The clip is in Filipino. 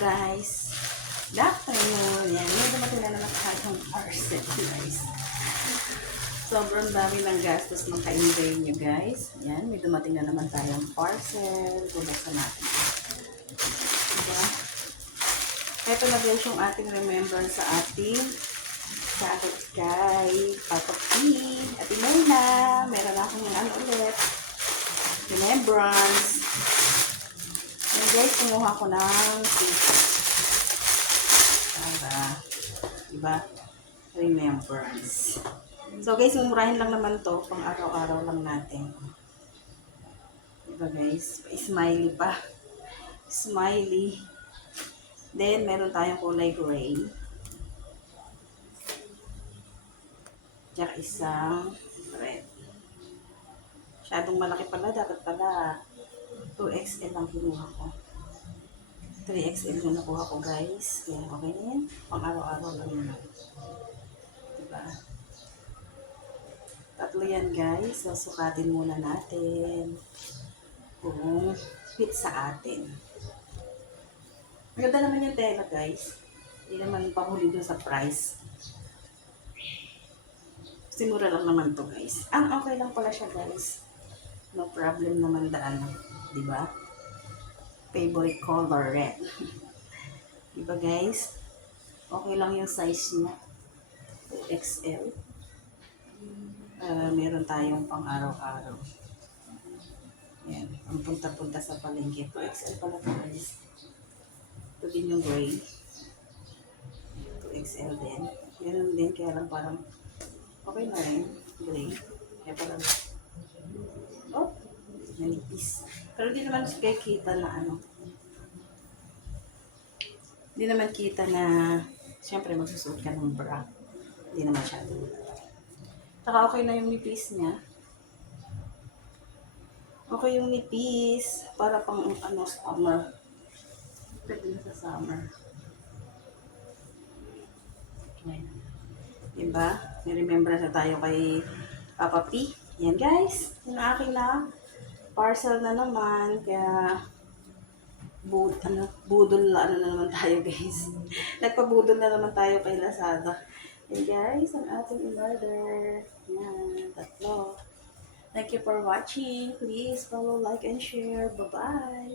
guys. Good afternoon. Yan, may dumating na naman tayo parcel guys. Sobrang dami ng gastos ng ka-enjoy nyo guys. Yan, may dumating na naman tayong parcel. Bubuksan natin. Diba? Ito na guys yung ating remembrance sa ating sakot kay Papa P. At Imelda, meron akong ano ulit. Remembrance. Yan guys, kumuha ko ng para, diba, remembrance. So guys, mumurahin lang naman to, pang araw-araw lang natin. Diba guys, smiley pa. Smiley. Then, meron tayong kulay gray. Tsaka isang red. Masyadong malaki pala, dapat pala 2XL lang kinuha ko. 3XL yung nakuha ko guys. Kaya okay na yan. Pang araw-araw lang naman. Diba? Tatlo yan guys. So, sukatin muna natin kung fit sa atin. Maganda naman yung tela guys. Hindi naman pahuli dun sa price. Kasi mura lang naman to guys. Ang okay lang pala siya guys. No problem naman daan. Diba? Favorite color red. Diba guys? Okay lang yung size niya. XL. Meron tayong pang araw-araw. Yan. Ang punta-punta sa palengke. 2XL pala ito guys. Ito din yung gray. 2XL din. Meron din kaya lang parang okay na rin. Gray. Kaya parang oh, nanipis. Pero di naman kayo kita na ano. Di naman kita na siyempre magsusuot ka ng bra. Di naman siya. Saka okay na yung nipis niya. Okay yung nipis. Para pang ano, summer. Pwede na sa summer. Okay. Diba? May-remember na tayo kay Papa P. Yan guys. Yung aking na parcel na naman. Kaya budol na naman tayo guys. Nagpabudol na naman tayo kay Lazada. Yan guys, ang ating in-order. Yan, tatlo. Thank you for watching. Please follow, like, and share. Bye-bye.